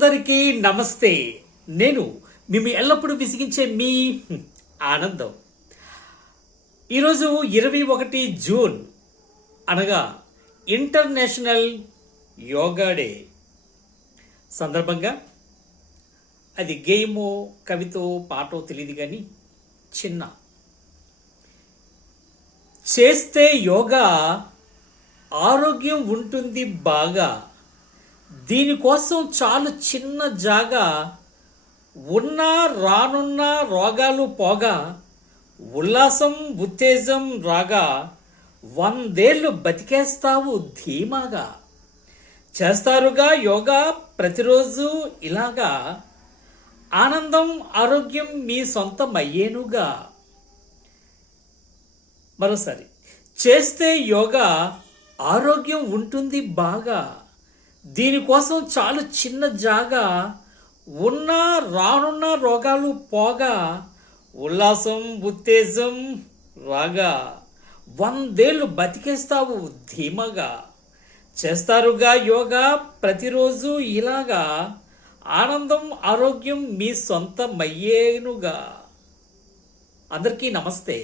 అందరికీ నమస్తే. నేను మీ ఎల్లప్పుడూ విసిగించే మీ ఆనందం. ఈరోజు 21 జూన్ అనగా ఇంటర్నేషనల్ యోగా డే సందర్భంగా అది గేమో కవితో పాటో తెలియదు కానీ చిన్న చేస్తే యోగా ఆరోగ్యం ఉంటుంది బాగా, దీనికోసం చాలు చిన్న జాగా, ఉన్న రానున్న రోగాలు పోగా, ఉల్లాసం ఉత్తేజం రాగా, 100 ఏళ్ళు బతికేస్తావు ధీమాగా. చేస్తారుగా యోగా ప్రతిరోజు ఇలాగా, ఆనందం ఆరోగ్యం మీ సొంతమయ్యేనుగా. మరోసారి, చేస్తే యోగా ఆరోగ్యం ఉంటుంది బాగా, దీనికోసం చాలు చిన్న జాగా, ఉన్న రానున్న రోగాలు పోగా, ఉల్లాసం ఉత్తేజం రాగా, 100 ఏళ్ళు బతికేస్తావు ధీమాగా. చేస్తారుగా యోగా ప్రతిరోజు ఇలాగా, ఆనందం ఆరోగ్యం మీ సొంతమయ్యేనుగా. అందరికీ నమస్తే.